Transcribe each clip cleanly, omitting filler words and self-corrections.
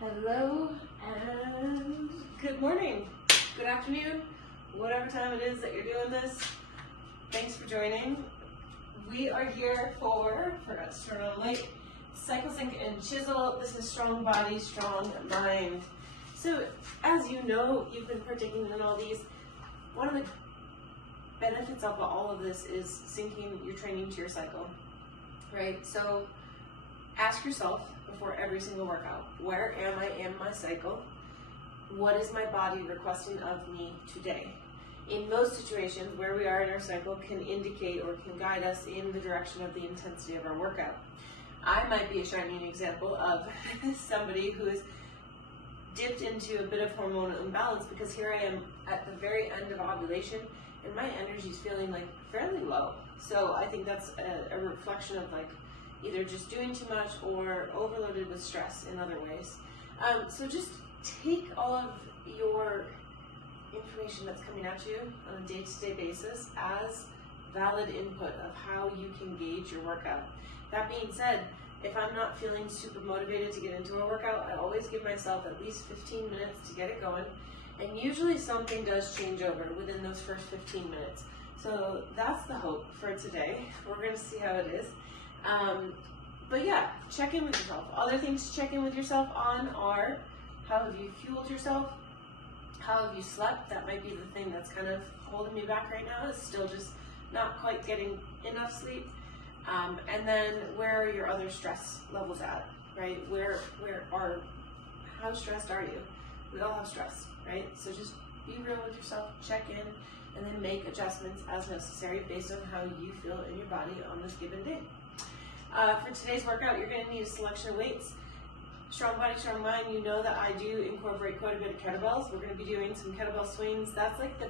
Hello and good morning, good afternoon, whatever time it is that you're doing this. Thanks for joining. We are here for us to relate Cycle, Sync, and Chisel. This is Strong Body, Strong Mind. So as you know, you've been partaking in all these. One of the benefits of all of this is syncing your training to your cycle, right? So ask yourself before every single workout, where am I in my cycle? What is my body requesting of me today? In most situations, where we are in our cycle can indicate or can guide us in the direction of the intensity of our workout. I might be a shining example of somebody who has dipped into a bit of hormonal imbalance, because here I am at the very end of ovulation and my energy is feeling like fairly low. So I think that's a reflection of like either just doing too much or overloaded with stress in other ways. So just take all of your information that's coming at you on a day-to-day basis as valid input of how you can gauge your workout. That being said, if I'm not feeling super motivated to get into a workout, I always give myself at least 15 minutes to get it going. And usually something does change over within those first 15 minutes. So that's the hope for today. We're going to see how it is. But yeah, check in with yourself. Other things to check in with yourself on are, how have you fueled yourself? How have you slept? That might be the thing that's kind of holding me back right now, is still just not quite getting enough sleep. And then where are your other stress levels at, right? How stressed are you? We all have stress, right? So just be real with yourself, check in, and then make adjustments as necessary based on how you feel in your body on this given day. For today's workout, you're going to need a selection of weights. Strong body, strong mind. You know that I do incorporate quite a bit of kettlebells. We're going to be doing some kettlebell swings. That's like the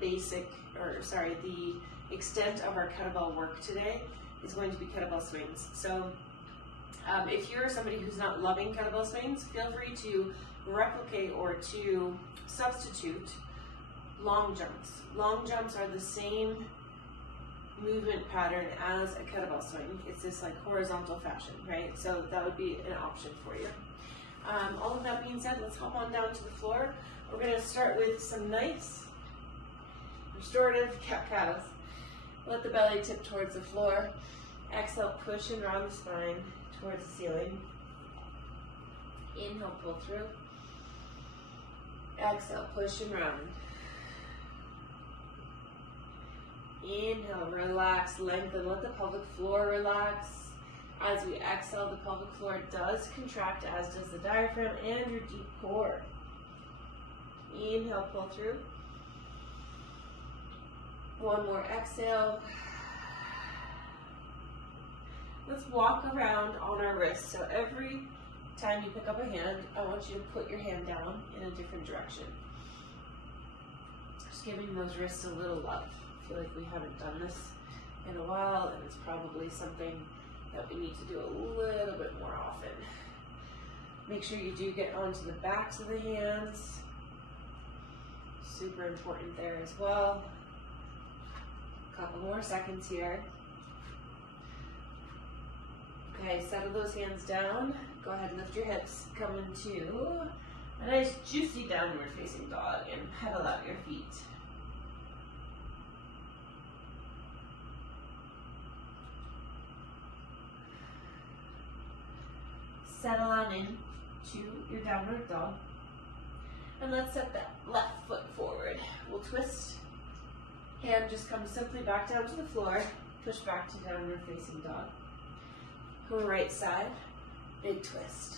the extent of our kettlebell work today is going to be kettlebell swings. So if you're somebody who's not loving kettlebell swings, feel free to replicate or to substitute long jumps. Long jumps are the same movement pattern as a kettlebell swing. It's this like horizontal fashion, right? So that would be an option for you. All of that being said, let's hop on down to the floor. We're going to start with some nice restorative cat-cows. Let the belly tip towards the floor. Exhale, push and round the spine towards the ceiling. Inhale, pull through. Exhale, push and round. Inhale, relax, lengthen, let the pelvic floor relax. As we exhale, the pelvic floor does contract, as does the diaphragm and your deep core. Inhale, pull through. One more exhale. Let's walk around on our wrists. So every time you pick up a hand, I want you to put your hand down in a different direction. Just giving those wrists a little love. I feel like we haven't done this in a while, and it's probably something that we need to do a little bit more often. Make sure you do get onto the backs of the hands. Super important there as well. A couple more seconds here. Okay, settle those hands down. Go ahead and lift your hips. Come into a nice juicy downward facing dog and pedal out your feet. Settle on in to your downward dog. And let's set that left foot forward. We'll twist. Hand just comes simply back down to the floor. Push back to downward facing dog. Right side, big twist.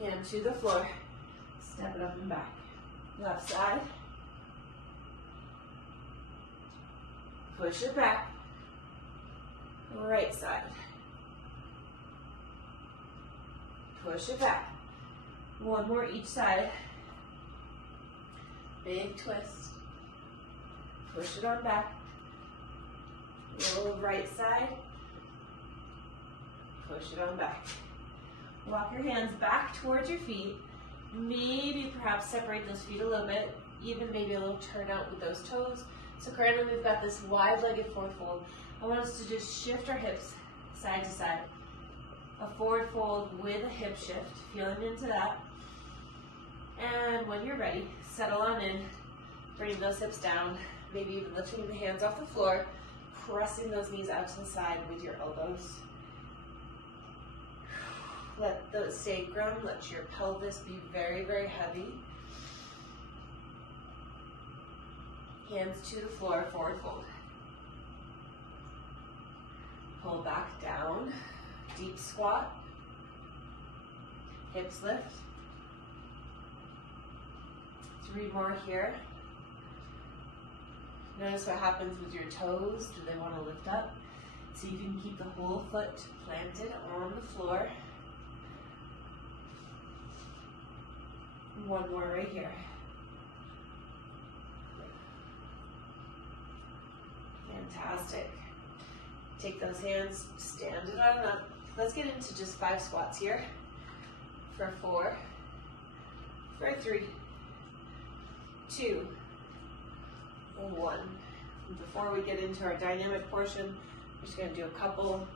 Hand to the floor. Step it up and back. Left side. Push it back. Right side. Push it back. One more each side. Big twist. Push it on back. Roll right side. Push it on back. Walk your hands back towards your feet. Maybe perhaps separate those feet a little bit. Even maybe a little turn out with those toes. So currently we've got this wide-legged fourth fold. I want us to just shift our hips side to side. a forward fold with a hip shift, feeling into that. And when you're ready, settle on in, bring those hips down, maybe even lifting the hands off the floor, pressing those knees out to the side with your elbows. Let the sacrum, let your pelvis be very, very heavy. Hands to the floor, forward fold. Pull back down, deep squat, hips lift. 3 more here. Notice what happens with your toes. Do they want to lift up? So you can keep the whole foot planted on the floor. 1 more right here. Fantastic. Take those hands, stand it on up. Let's get into just 5 squats here. For 4, for 3, 2, 1. And before we get into our dynamic portion, we're just going to do a couple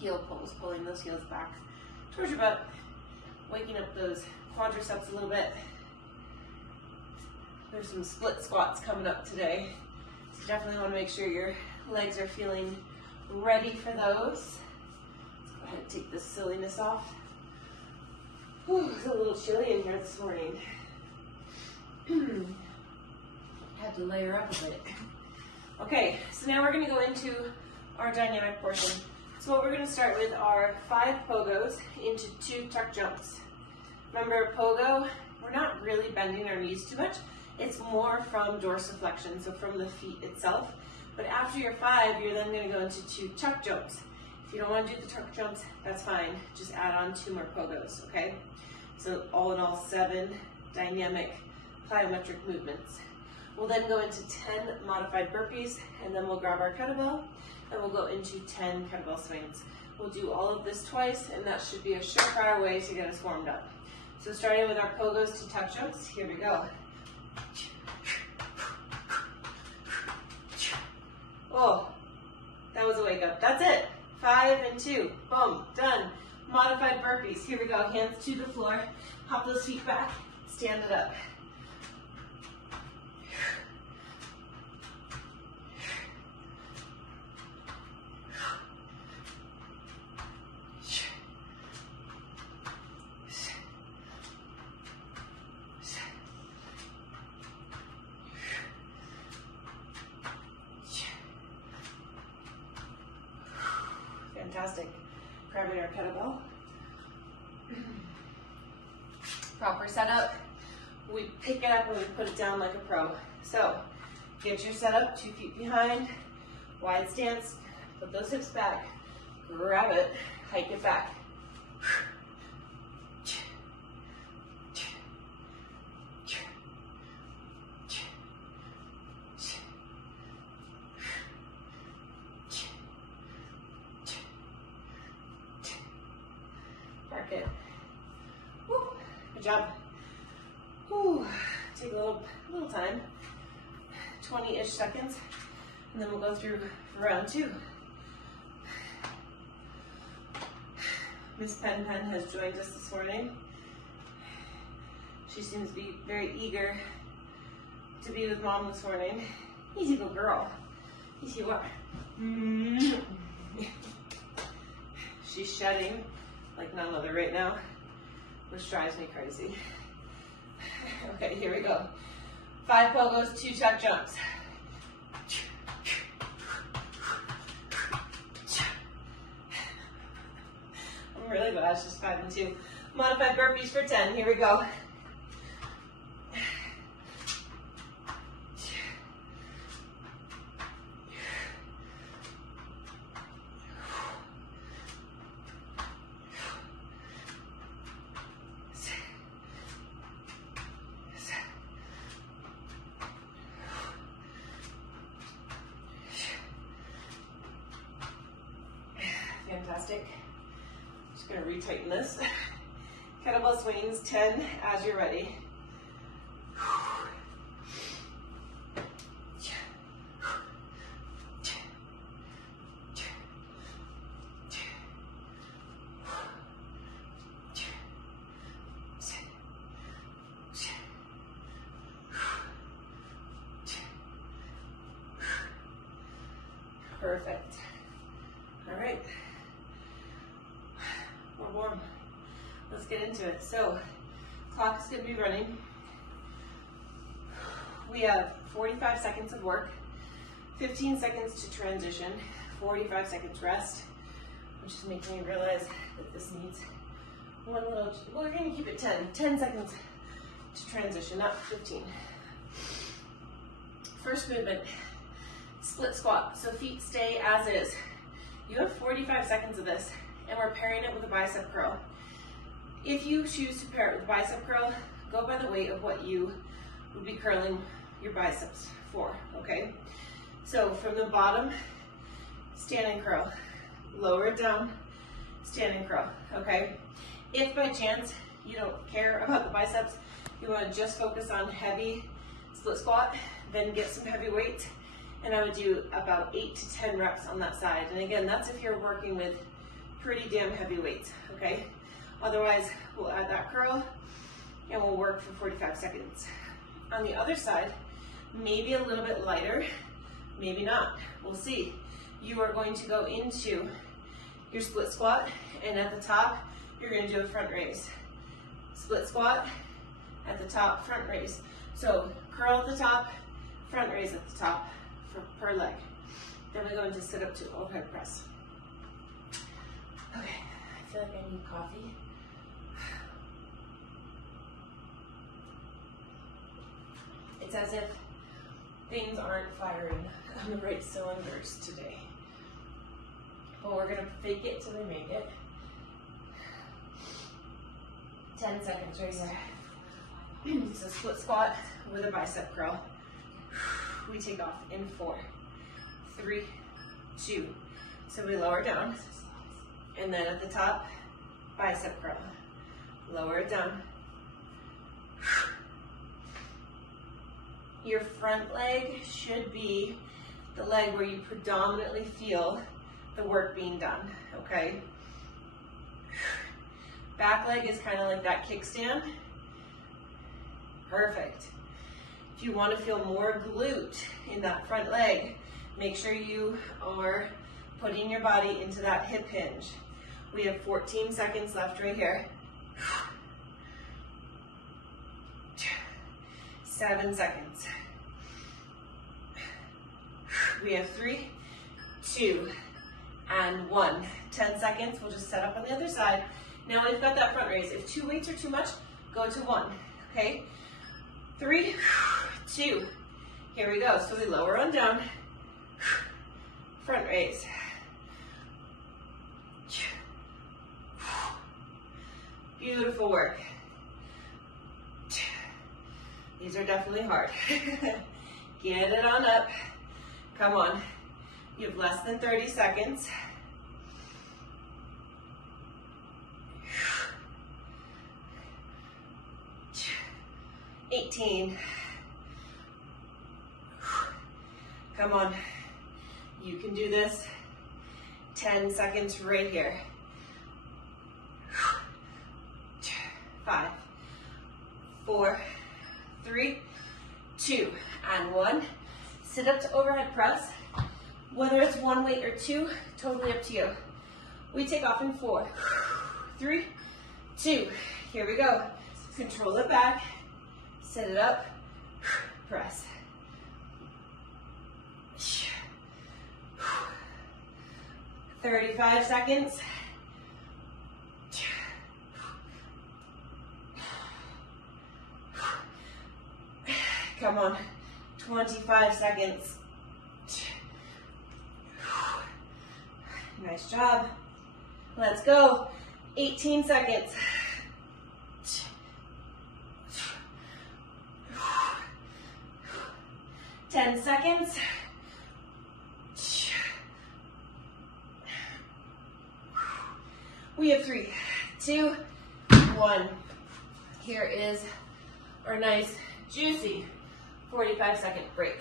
heel pulls, pulling those heels back towards your butt, waking up those quadriceps a little bit. There's some split squats coming up today, so definitely want to make sure your legs are feeling ready for those. Let's go ahead and take this silliness off. Whew, it's a little chilly in here this morning. Had to layer up a bit. Okay, so now we're going to go into our dynamic portion. So what we're going to start with are 5 pogos into 2 tuck jumps. Remember, pogo, we're not really bending our knees too much. It's more from dorsiflexion, so from the feet itself. But after your 5, you're then going to go into 2 tuck jumps. If you don't want to do the tuck jumps, that's fine. Just add on 2 more pogos, okay? So all in all, 7 dynamic plyometric movements. We'll then go into 10 modified burpees, and then we'll grab our kettlebell, and we'll go into 10 kettlebell swings. We'll do all of this twice, and that should be a surefire way to get us warmed up. So starting with our pogos to tuck jumps, here we go. Oh, that was a wake up. That's it. 5 and 2. Boom, done. Modified burpees. Here we go. Hands to the floor. Hop those feet back. Stand it up. Fantastic. Grabbing our kettlebell. Proper setup. We pick it up and we put it down like a pro. So get your setup, 2 feet behind, wide stance, put those hips back, grab it, hike it back. Park it. Woo. Good job. Woo. Take a little time, 20-ish seconds, and then we'll go through round 2. Miss Pen Pen has joined us this morning. She seems to be very eager to be with Mom this morning. Easy go, girl. Easy what? She's shedding like none other right now, which drives me crazy. Okay, here we go. 5 pogos, 2 tuck jumps. I'm really glad it's just 5 and 2. Modified burpees for 10. Here we go. Fantastic. Just going to retighten this. Kettlebell swings, 10 as you're ready. Perfect. All right. We're warm. Let's get into it. So, clock is going to be running. We have 45 seconds of work, 15 seconds to transition, 45 seconds rest, which is making me realize that this needs one little, well, we're going to keep it 10 seconds to transition, not 15. First movement, split squat. So feet stay as is. You have 45 seconds of this, and we're pairing it with a bicep curl. If you choose to pair it with bicep curl, go by the weight of what you would be curling your biceps for, okay? So from the bottom, standing curl, lower it down, standing curl, okay? If by chance you don't care about the biceps, you want to just focus on heavy split squat, then get some heavy weight, and I would do about 8 to 10 reps on that side. And again, that's if you're working with pretty damn heavy weights, okay? Otherwise, we'll add that curl and we'll work for 45 seconds. On the other side, maybe a little bit lighter, maybe not, we'll see. You are going to go into your split squat, and at the top, you're going to do a front raise. Split squat, at the top, front raise. So curl at the top, front raise at the top per leg. Then we go into sit up to overhead press. Okay, I feel like I need coffee. It's as if things aren't firing on the right cylinders today. But we're gonna fake it till we make it. 10 seconds right here. So split squat with a bicep curl. We take off in 4, 3, 2. So we lower down, and then at the top, bicep curl. Lower it down. Your front leg should be the leg where you predominantly feel the work being done, okay? Back leg is kind of like that kickstand. Perfect. If you want to feel more glute in that front leg, make sure you are putting your body into that hip hinge. We have 14 seconds left right here. 7 seconds. We have 3, 2, and 1. 10 seconds, we'll just set up on the other side. Now we've got that front raise. If 2 weights are too much, go to 1, okay? 3, 2, here we go. So we lower on down, front raise. Beautiful work. These are definitely hard. Get it on up. Come on. You have less than 30 seconds. 18. Come on. You can do this. 10 seconds right here. 5, 4, 3, 2, and 1. Sit up to overhead press. Whether it's 1 weight or 2, totally up to you. We take off in 4, 3, 2. Here we go. Control it back. Sit it up. Press. 35 seconds. Come on, 25 seconds. Nice job. Let's go. 18 seconds. 10 seconds. We have 3, 2, 1. Here is our nice, juicy 45-second break.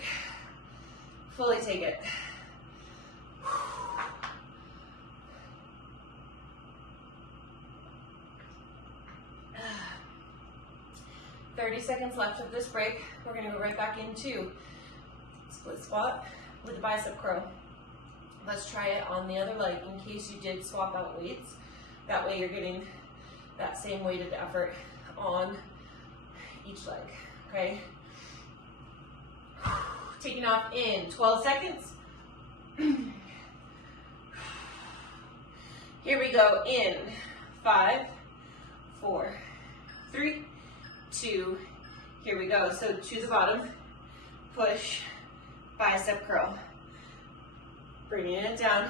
Fully take it. 30 seconds left of this break. We're gonna go right back into split squat with the bicep curl. Let's try it on the other leg in case you did swap out weights. That way you're getting that same weighted effort on each leg, okay? Taking off in 12 seconds. Here we go in 5, 4, 3, 2, here we go. So to the bottom, push, bicep curl. Bringing it down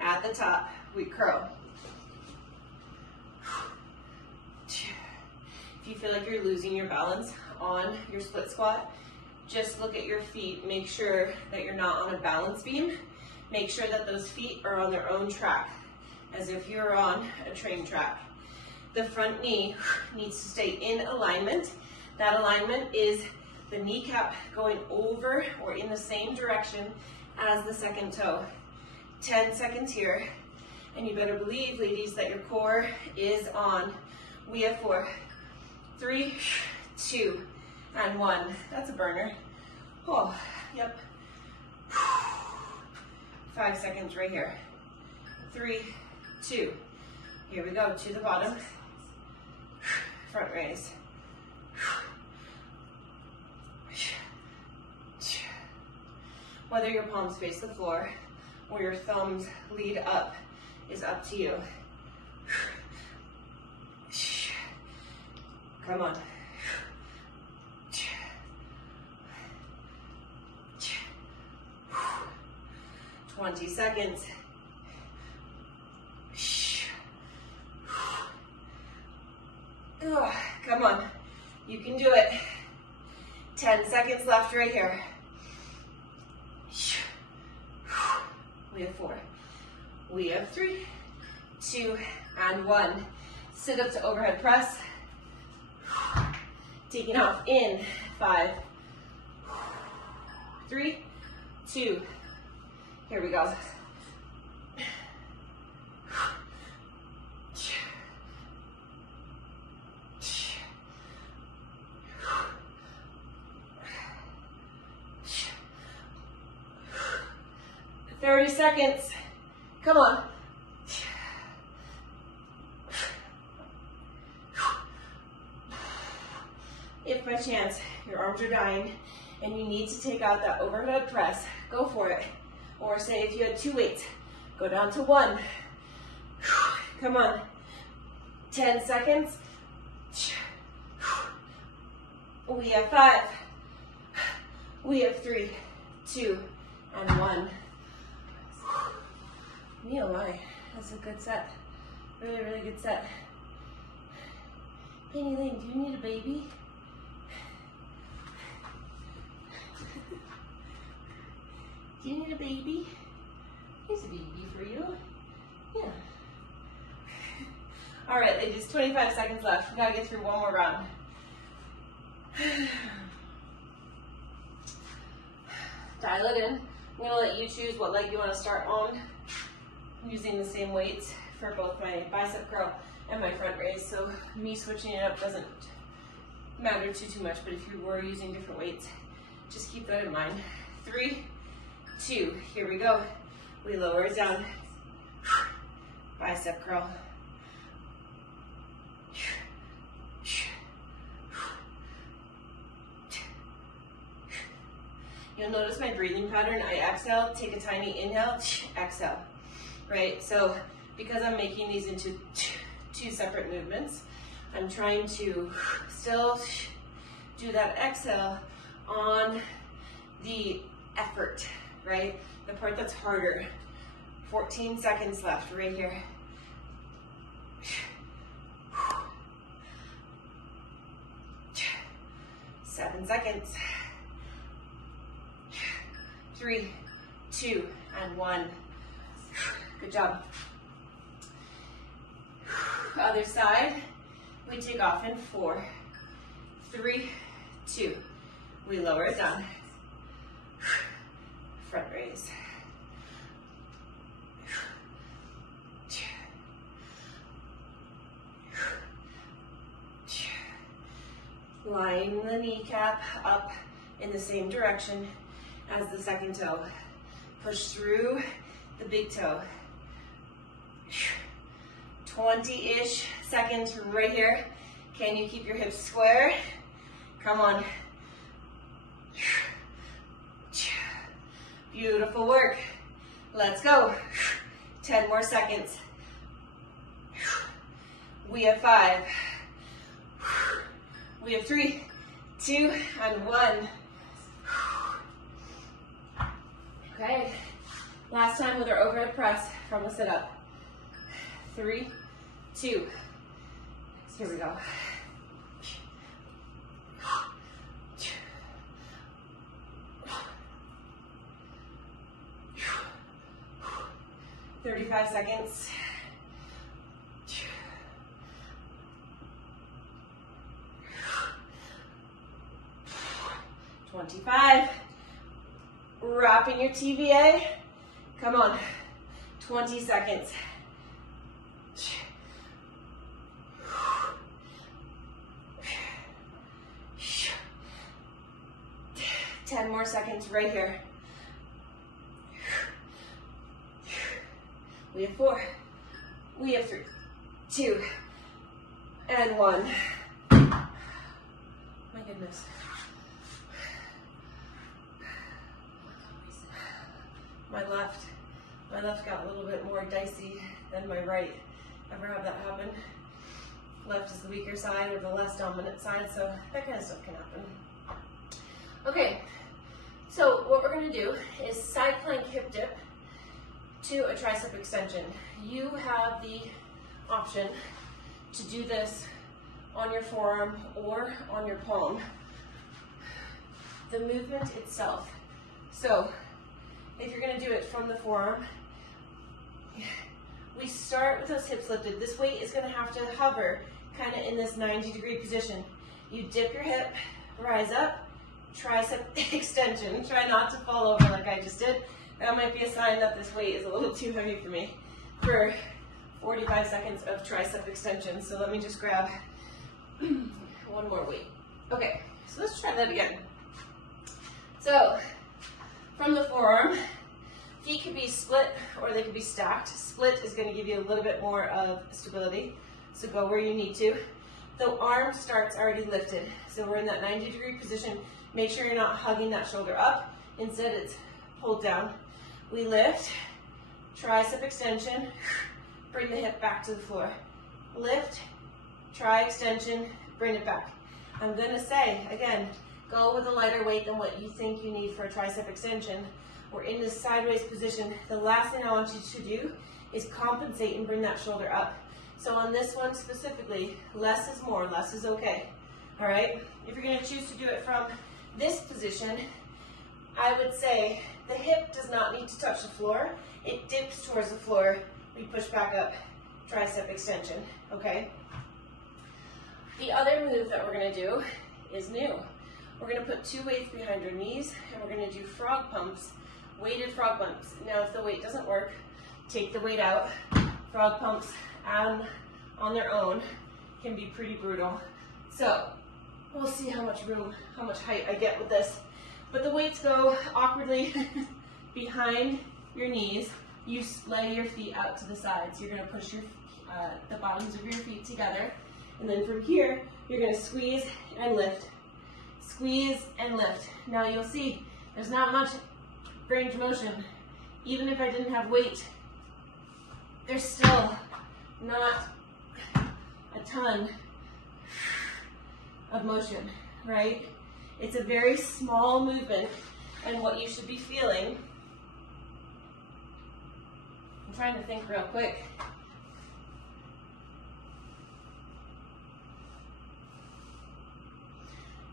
at the top, we curl. If you feel like you're losing your balance on your split squat, just look at your feet. Make sure that you're not on a balance beam. Make sure that those feet are on their own track, as if you're on a train track. The front knee needs to stay in alignment. That alignment is the kneecap going over or in the same direction as the second toe. 10 seconds here. And you better believe, ladies, that your core is on. We have 4, 3, 2, and 1. That's a burner. Oh, yep. 5 seconds right here. 3, 2. Here we go, to the bottom. Front raise. Whether your palms face the floor or your thumbs lead up is up to you. Come on. 20 seconds. Come on. You can do it. 10 seconds left right here. We have 4. We have 3, 2, and 1. Sit up to overhead press. Taking off in 5, 3, 2. Here we go. Thirty seconds. Come on. If by chance your arms are dying and you need to take out that overhead press, go for it. Or say if you had 2 weights, go down to 1. Come on. 10 seconds. We have 5. We have 3, 2, and 1. Me oh my, that's a good set. Really, really good set. Penny Lane, do you need a baby? Do you need a baby? Here's a baby for you. Yeah. All right, ladies, 25 seconds left. We gotta get through one more round. Dial it in. I'm gonna let you choose what leg you wanna start on. I'm using the same weights for both my bicep curl and my front raise, so me switching it up doesn't matter too much, but if you were using different weights, just keep that in mind. 3, 2, here we go. We lower it down. Bicep curl. You'll notice my breathing pattern. I exhale, take a tiny inhale, exhale, right? So because I'm making these into 2 separate movements, I'm trying to still do that exhale on the effort, right? The part that's harder. 14 seconds left right here. 7 seconds. 3, 2, and 1. Good job. Other side. We take off in 4, 3, 2. We lower it down. Front raise. Line the kneecap up in the same direction as the second toe. Push through the big toe. 20-ish seconds right here. Can you keep your hips square? Come on. Beautiful work. Let's go. 10 more seconds. We have 5. We have 3, 2, and 1. Okay. Last time with our overhead press from the sit-up. 3, 2. Here we go. 35 seconds. 25. Wrapping your TVA. Come on. 20 seconds. 10 more seconds right here. We have 4. We have 3, 2, and 1. My goodness. My left got a little bit more dicey than my right. Ever have that happen? Left is the weaker side or the less dominant side, so that kind of stuff can happen. Okay, so what we're going to do is side plank hip dip to a tricep extension. You have the option to do this on your forearm or on your palm. The movement itself. So if you're going to do it from the forearm, we start with those hips lifted. This weight is going to have to hover kind of in this 90-degree position. You dip your hip, rise up, tricep extension. Try not to fall over like I just did. That might be a sign that this weight is a little too heavy for me for 45 seconds of tricep extension. So let me just grab one more weight. Okay, so let's try that again. So from the forearm, feet could be split or they could be stacked. Split is going to give you a little bit more of stability, so go where you need to. The arm starts already lifted, so we're in that 90-degree position. Make sure you're not hugging that shoulder up. Instead, it's pulled down. We lift, tricep extension, bring the hip back to the floor. Lift, tri extension, bring it back. I'm going to say, again, go with a lighter weight than what you think you need for a tricep extension. We're in this sideways position. The last thing I want you to do is compensate and bring that shoulder up. So on this one specifically, less is more, less is okay. All right? If you're going to choose to do it from this position, I would say the hip does not need to touch the floor. It dips towards the floor. We push back up, tricep extension, okay? The other move that we're going to do is new. We're going to put 2 weights behind your knees, and we're going to do frog pumps, weighted frog pumps. Now, if the weight doesn't work, take the weight out. Frog pumps on their own can be pretty brutal. So we'll see how much room, how much height I get with this. But the weights go awkwardly behind your knees. You lay your feet out to the sides. You're going to push your, the bottoms of your feet together. And then from here, you're going to squeeze and lift. Squeeze and lift. Now you'll see there's not much range of motion. Even if I didn't have weight, there's still not a ton of motion, right? It's a very small movement, and what you should be feeling, I'm trying to think real quick.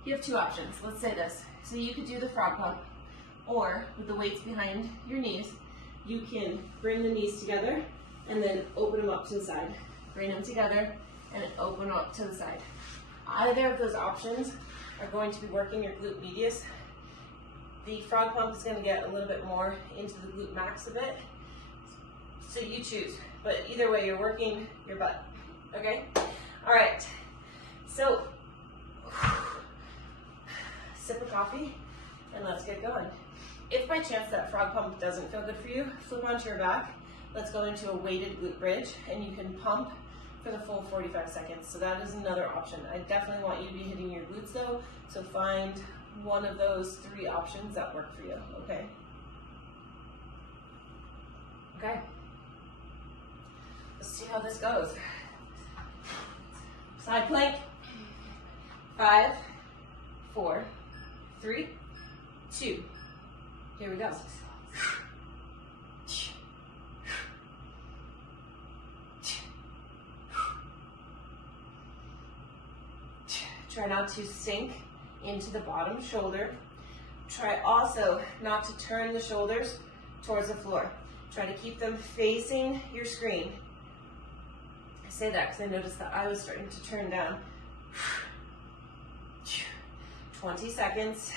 You have 2 options. Let's say this. So you could do the frog pump, or with the weights behind your knees, you can bring the knees together and then open them up to the side. Bring them together and open up to the side. Either of those options are going to be working your glute medius. The frog pump is going to get a little bit more into the glute max a bit. So you choose. But either way, you're working your butt. Okay? All right. So, sip of coffee and let's get going. If by chance that frog pump doesn't feel good for you, flip onto your back. Let's go into a weighted glute bridge, and you can pump for the full 45 seconds. So that is another option. I definitely want you to be hitting your glutes though, so find one of those 3 options that work for you, okay? Okay. Let's see how this goes. Side plank. 5, 4, 3, 2. Here we go. Try not to sink into the bottom shoulder. Try also not to turn the shoulders towards the floor. Try to keep them facing your screen. I say that because I noticed that I was starting to turn down. 20 seconds.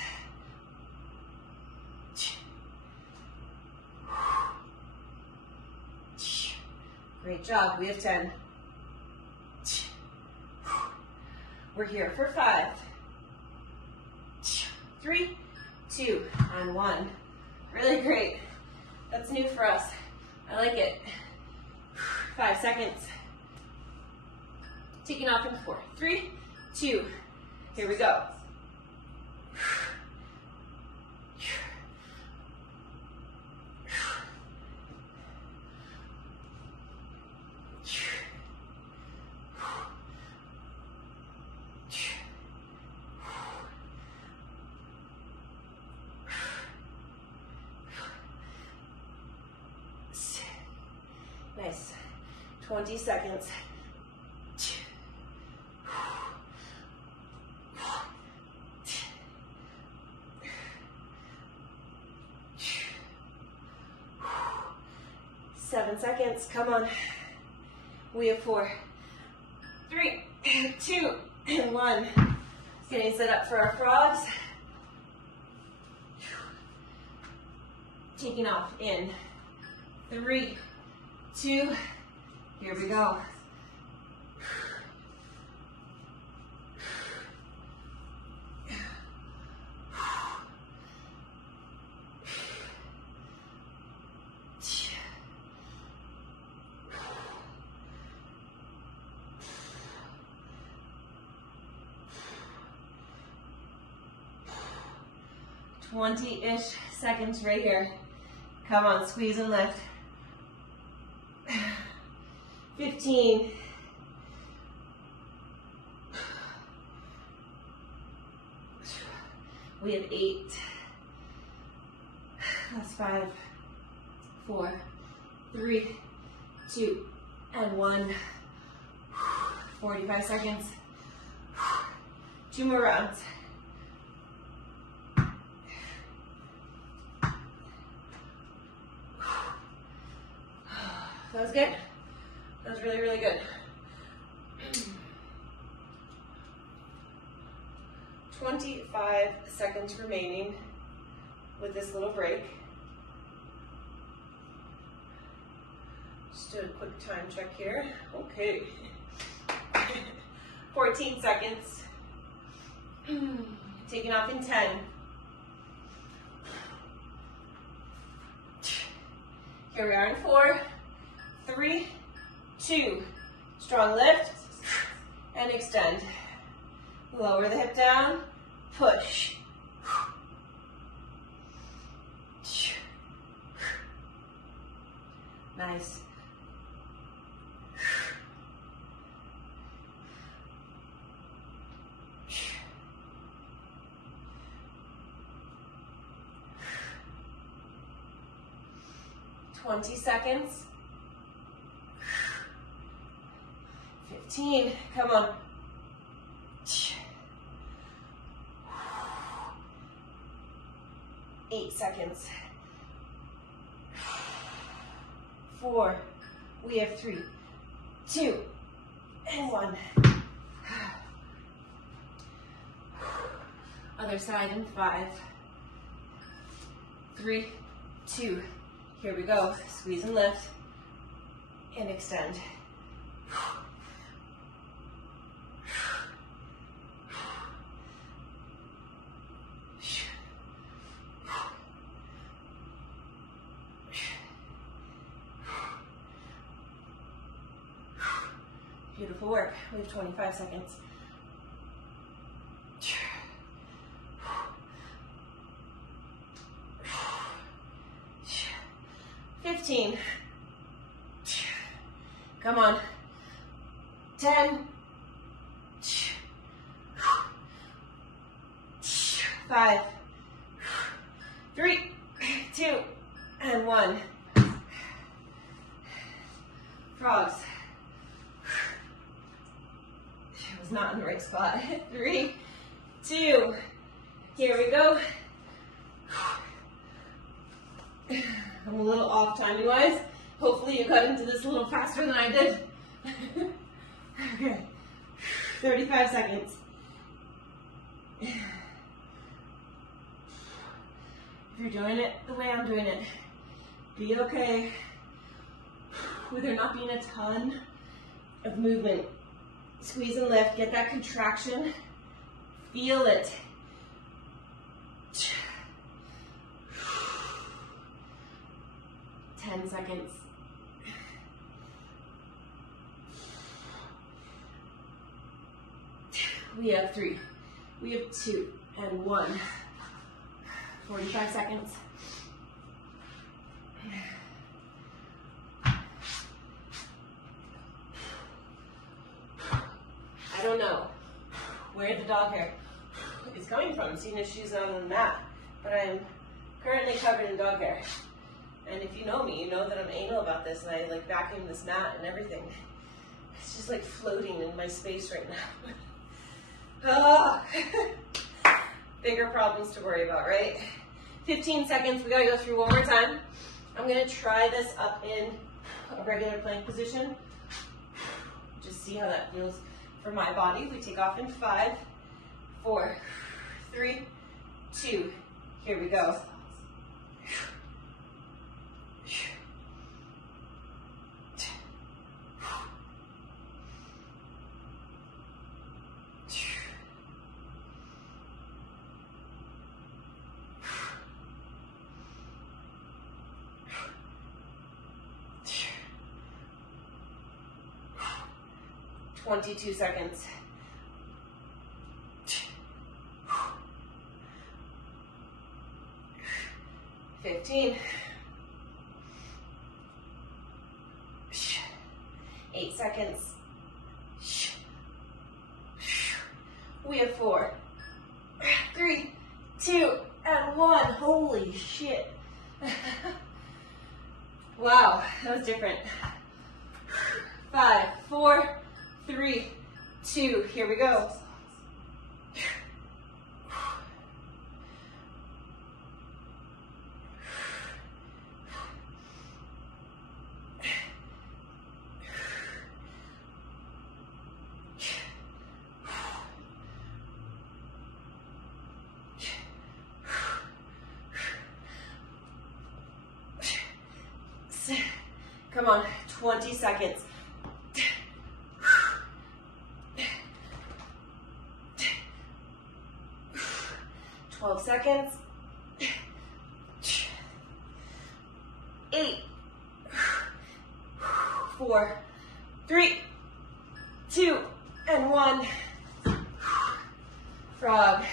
Great job. We have 10. We're here for 5, 3, 2, and 1. Really great. That's new for us. I like it. 5 seconds. Taking off in 4, 3, 2. Here we go. Nice. 20 seconds. Seven seconds. Come on. We have 4, 3, 2, and 1. Getting set up for our frogs. Taking off in 3, 2, here we go. Ish seconds right here. Come on, squeeze and lift. 15. We have 8. That's 5, 4, 3, 2, and 1. 45 seconds. 2 more rounds. That was good. That was really, really good. 25 seconds remaining with this little break. Just do a quick time check here. Okay. 14 seconds. Taking off in 10. Here we are in 4, 3, 2. Strong lift and extend. Lower the hip down, push. Nice. Twenty seconds. 15, come on. 8 seconds. 4, we have 3, 2, and 1. Other side in 5, 3, 2. Here we go. Squeeze and lift and extend. beautiful work. We have 25 seconds. 15. Come on. 10. 5. 3, 2, and 1. Frogs. I was not in the right spot. 3, 2. Here we go. I'm a little off timing wise. Hopefully you got into this a little faster than I did. Okay. 35 seconds. If you're doing it the way I'm doing it, be okay with there not being a ton of movement. Squeeze and lift, get that contraction, feel it. 10 seconds. We have 3, we have 2, and 1. 45 seconds. I don't know where the dog hair is coming from, seeing as she's on the mat, but I'm currently covered in dog hair. And if you know me, you know that I'm anal about this, and I like vacuum this mat and everything. It's just like floating in my space right now. Oh. Bigger problems to worry about, right? 15 seconds, we gotta go through one more time. I'm gonna try this up in a regular plank position. Just see how that feels for my body. We take off in 5, 4, 3, 2. Here we go. 22 seconds. 15. 8 seconds. We have 4, 3, 2, and 1. Holy shit. Wow, that was different. 5, 4, 3, 2, here we go. Come on, 20 seconds. 12 seconds. 8, 4, 3, 2, and 1. Frog.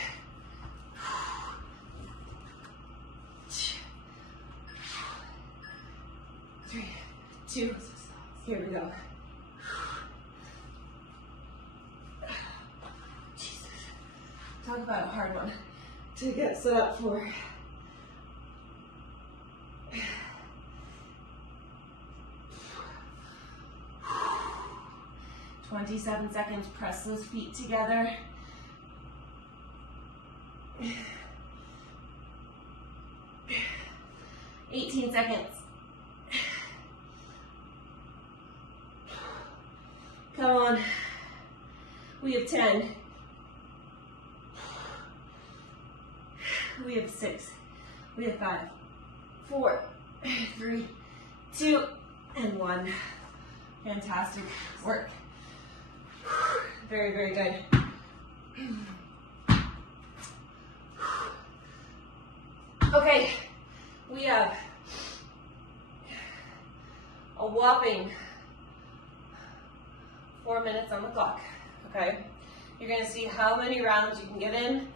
3, 2, here we go. Jesus. Talk about a hard one to get set up for. "27 seconds, press those feet together. 18 seconds. Come on. We have 10. We have 6. We have 5, 4, 3, 2, and 1. Fantastic work. Very, very good. Okay, we have a whopping 4 minutes on the clock, okay? You're gonna see how many rounds you can get in.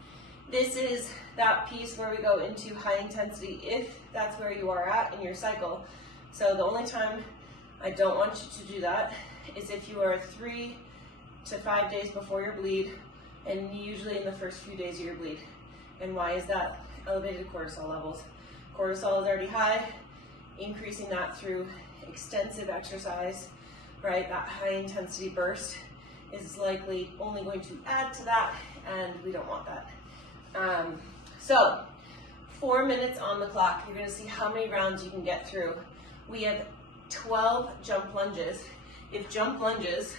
This is that piece where we go into high intensity if that's where you are at in your cycle. So the only time I don't want you to do that is if you are 3 to 5 days before your bleed, and usually in the first few days of your bleed. And why is that? Elevated cortisol levels. Cortisol is already high, increasing that through extensive exercise, right? That high intensity burst is likely only going to add to that, and we don't want that. So 4 minutes on the clock. You're gonna see how many rounds you can get through. We have 12 jump lunges. If jump lunges,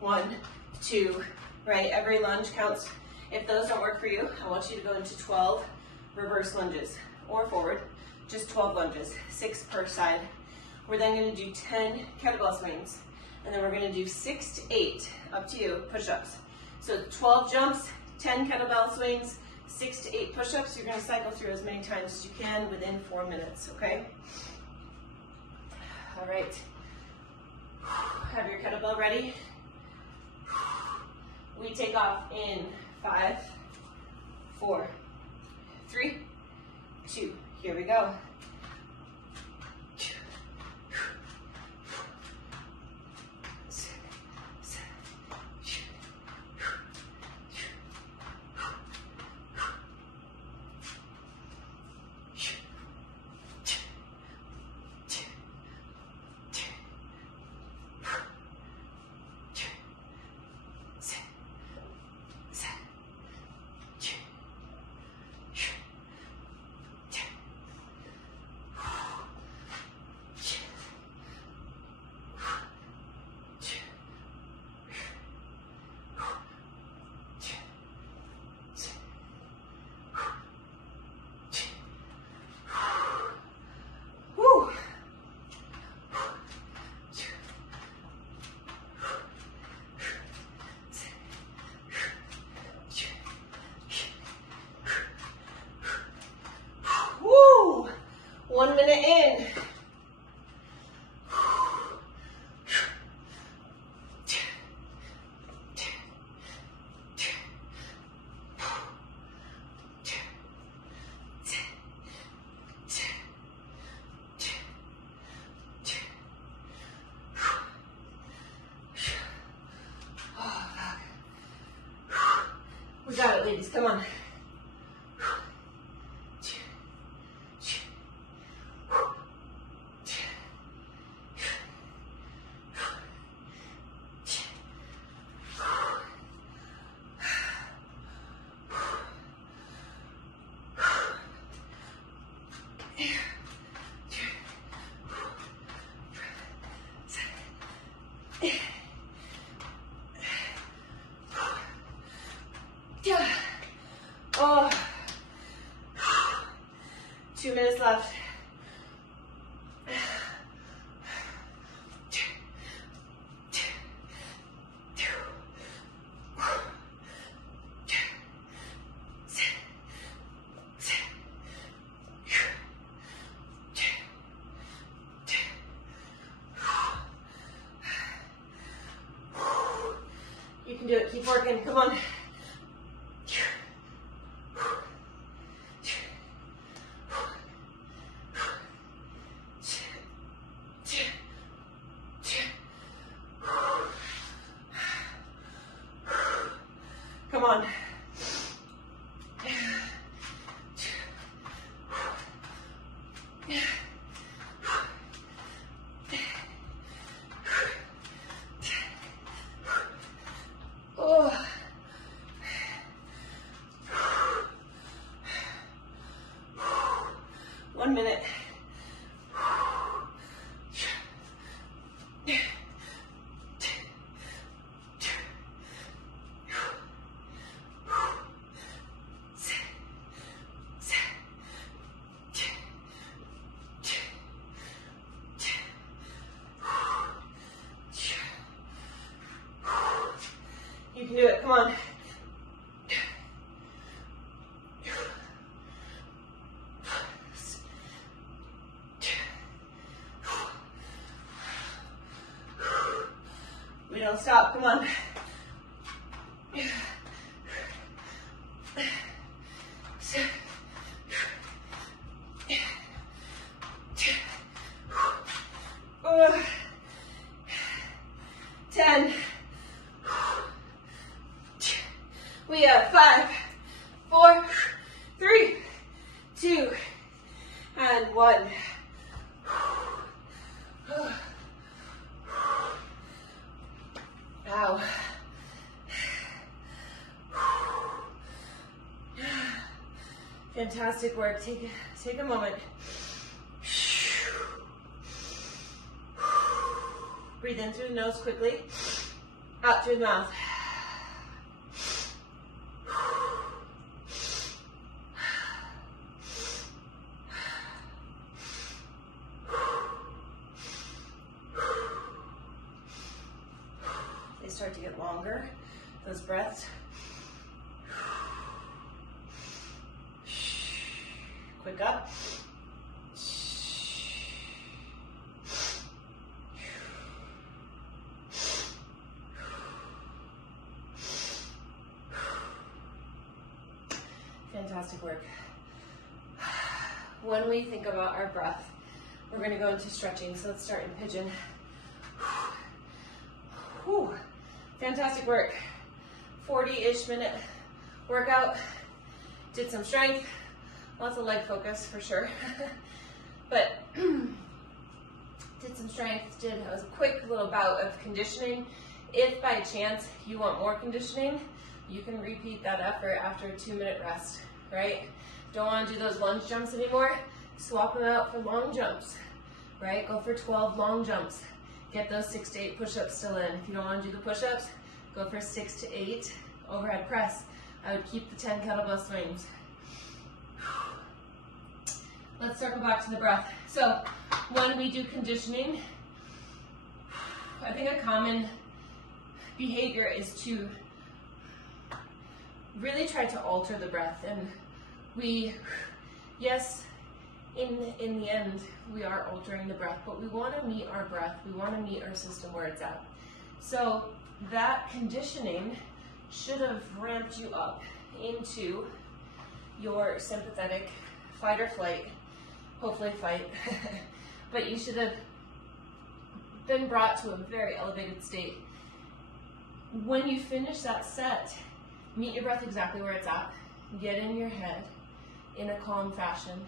1, 2, right? Every lunge counts. If those don't work for you, I want you to go into 12 reverse lunges or forward, just 12 lunges, 6 per side. We're then gonna do 10 kettlebell swings, and then we're gonna do 6 to 8, up to you, push-ups. So 12 jumps, 10 kettlebell swings, 6 to 8 push-ups. You're gonna cycle through as many times as you can within 4 minutes, okay? All right, have your kettlebell ready. We take off in 5, 4, 3, 2, here we go. Woo! 1 minute in. We got it, ladies, come on. Oh, 2 minutes left. You can do it, keep working, come on. Come on. Oh. 1 minute. You can do it, come on. We have 5, 4, 3, 2, and 1. Ow. Fantastic work. Take a moment. Breathe in through the nose quickly, out through the mouth. They start to get longer, those breaths. Quick up. Fantastic work. When we think about our breath, we're going to go into stretching. So let's start in pigeon. Whew. Fantastic work. 40-ish minute workout. Did some strength. Lots of leg focus for sure. But did some strength, did a quick little bout of conditioning. If by chance you want more conditioning, you can repeat that effort after a 2-minute rest, right? Don't want to do those lunge jumps anymore? Swap them out for long jumps, right? Go for 12 long jumps. Get those 6 to 8 push-ups still in. If you don't want to do the push-ups, go for 6 to 8 overhead press. I would keep the 10 kettlebell swings. Let's circle back to the breath. So when we do conditioning, I think a common behavior is to really try to alter the breath. And we, yes, in the end, we are altering the breath, but we want to meet our breath. We want to meet our system where it's at. So that conditioning should have ramped you up into your sympathetic fight or flight, hopefully fight, but you should have been brought to a very elevated state. When you finish that set, meet your breath exactly where it's at. Get in your head in a calm fashion.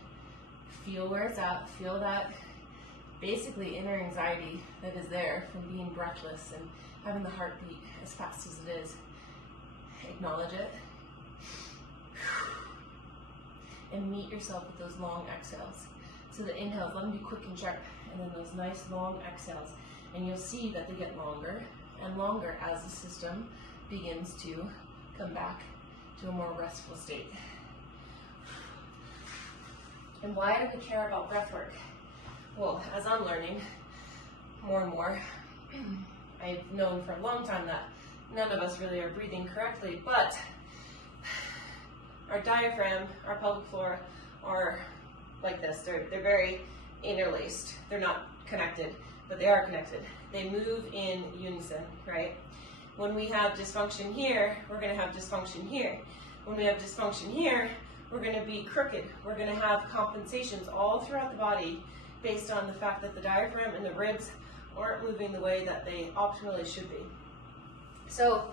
Feel where it's at. Feel that basically inner anxiety that is there from being breathless and having the heartbeat as fast as it is. Acknowledge it. And meet yourself with those long exhales. So the inhales, let them be quick and sharp, and then those nice long exhales. And you'll see that they get longer and longer as the system begins to come back to a more restful state. And why do we care about breath work? Well, as I'm learning more and more, I've known for a long time that none of us really are breathing correctly, but our diaphragm, our pelvic floor are like this. They're very interlaced. They're not connected, but they are connected. They move in unison, right? When we have dysfunction here, we're going to have dysfunction here. When we have dysfunction here, we're going to be crooked. We're going to have compensations all throughout the body based on the fact that the diaphragm and the ribs aren't moving the way that they optimally should be. So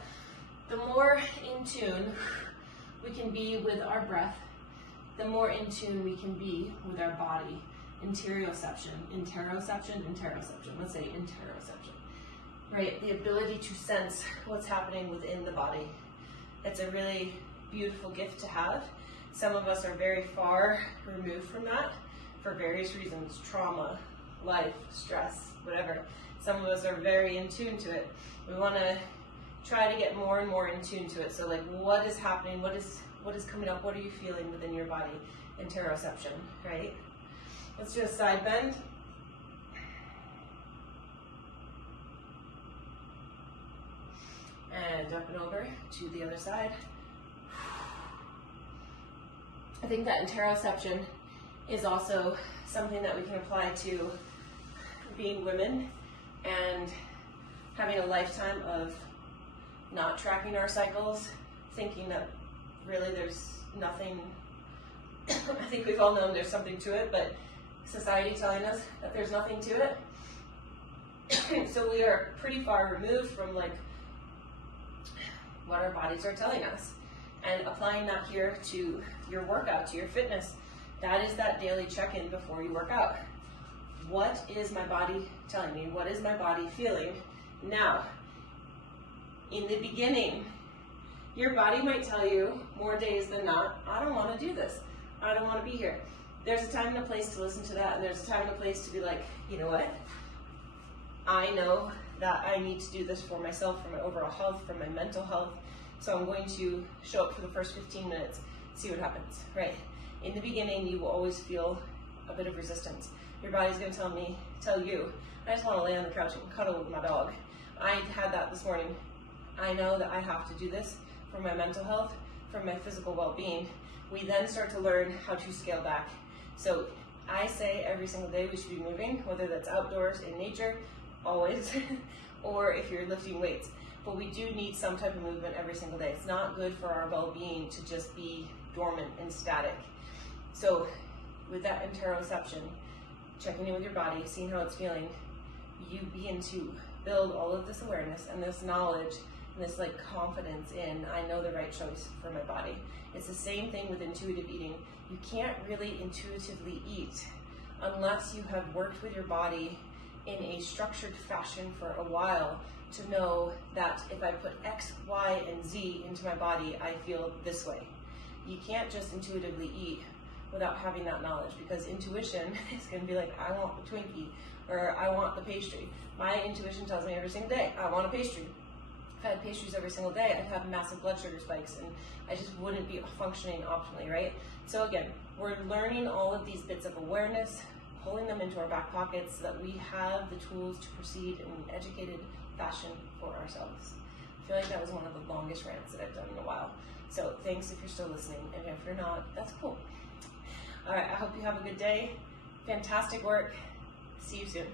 the more in tune we can be with our breath, the more in tune we can be with our body. Interoception, interoception, interoception. Let's say interoception, right? The ability to sense what's happening within the body. It's a really beautiful gift to have. Some of us are very far removed from that for various reasons, trauma, life, stress, whatever. Some of us are very in tune to it. We want to try to get more and more in tune to it. So like, what is happening? What is coming up? What are you feeling within your body? Interoception, right? Let's do a side bend. And up and over to the other side. I think that interoception is also something that we can apply to being women and having a lifetime of not tracking our cycles, thinking that really there's nothing. I think we've all known there's something to it, but society telling us that there's nothing to it. So we are pretty far removed from like what our bodies are telling us. and applying that here to your workout, to your fitness. That is that daily check-in before you work out. What is my body telling me? What is my body feeling? Now, in the beginning, your body might tell you more days than not, I don't want to do this. I don't want to be here. There's a time and a place to listen to that, and there's a time and a place to be like, you know what? I know that I need to do this for myself, for my overall health, for my mental health. So I'm going to show up for the first 15 minutes, see what happens, right? In the beginning, you will always feel a bit of resistance. Your body's going to tell you, I just want to lay on the couch and cuddle with my dog. I had that this morning. I know that I have to do this for my mental health, for my physical well-being. We then start to learn how to scale back. So I say every single day we should be moving, whether that's outdoors in nature, always, or if you're lifting weights. But we do need some type of movement every single day. It's not good for our well-being to just be dormant and static. So with that interoception, checking in with your body, seeing how it's feeling, you begin to build all of this awareness and this knowledge and this like confidence in, I know the right choice for my body. It's the same thing with intuitive eating. You can't really intuitively eat unless you have worked with your body in a structured fashion for a while to know that if I put X, Y, and Z into my body, I feel this way. You can't just intuitively eat without having that knowledge, because intuition is going to be like, I want the Twinkie, or I want the pastry. My intuition tells me every single day, I want a pastry. If I had pastries every single day, I'd have massive blood sugar spikes and I just wouldn't be functioning optimally, right? So again, we're learning all of these bits of awareness, pulling them into our back pockets so that we have the tools to proceed in an educated fashion for ourselves. I feel like that was one of the longest rants that I've done in a while. So thanks if you're still listening, and if you're not, that's cool. All right, I hope you have a good day. Fantastic work. See you soon.